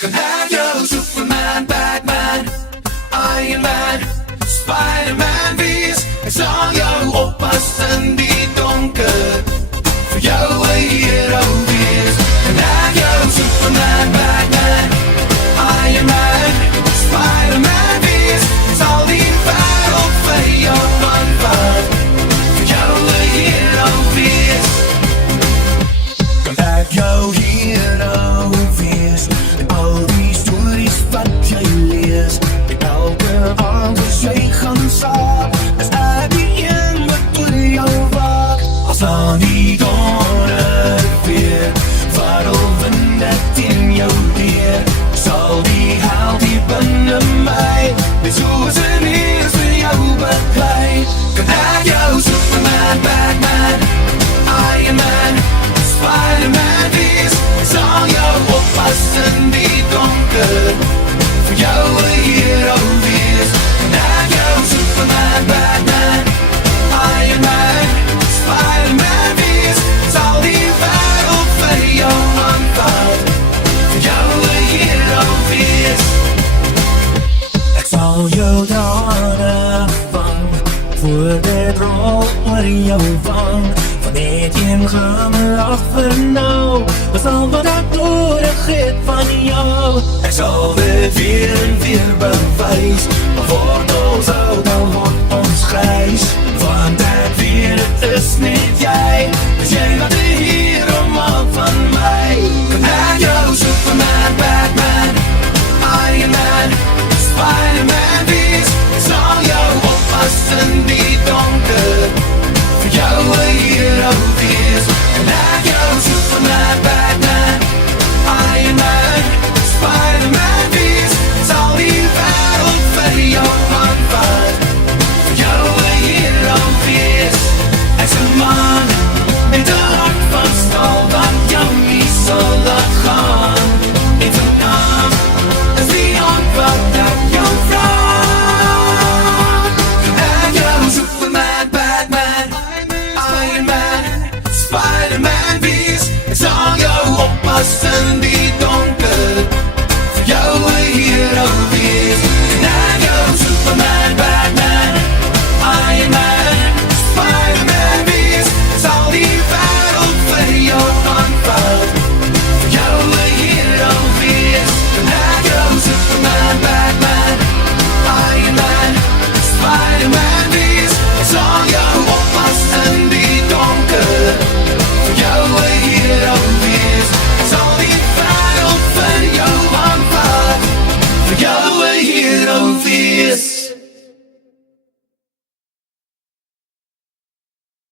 Kan ek jou Superman, Batman, Iron Man, Spider-Man wees? Ek sal jou oppas in die donker, vir jou 'n hero wees. Kan ek jou Superman, Batman, Iron Man, Spider-Man wees? Ek sal die wêreld vir jou aanvat, vir jou 'n hero wees. Kan ek jou hero wees? Al die stories wat jy lees, en elke aand as jy gaan slaap, is ek die een wat oor jou waak. As aan die donder weer, vaarwel net in jou deur, sal die held hier binne my, net soos in eers vir jou beklei. Kan ek jou Superman, Batman, Iron Man, Spider-Man wees? Ek sal jou oppas in die donker, vir jou 'n hero wees. Kan ek jou Superman, Batman, Iron Man, Spider-Man wees? Sal die wêreld vir jou aanvat, vir jou 'n hero wees. Ek sal jou trane vang, voor dit rol oor jou wang, van net een glimlach vir nou, was al wat ek nodig het van jou. Ek sal dit weer en weer bewys, maar word ons oud, dan word ons grys, want ek weet het is net jy, is jy wat die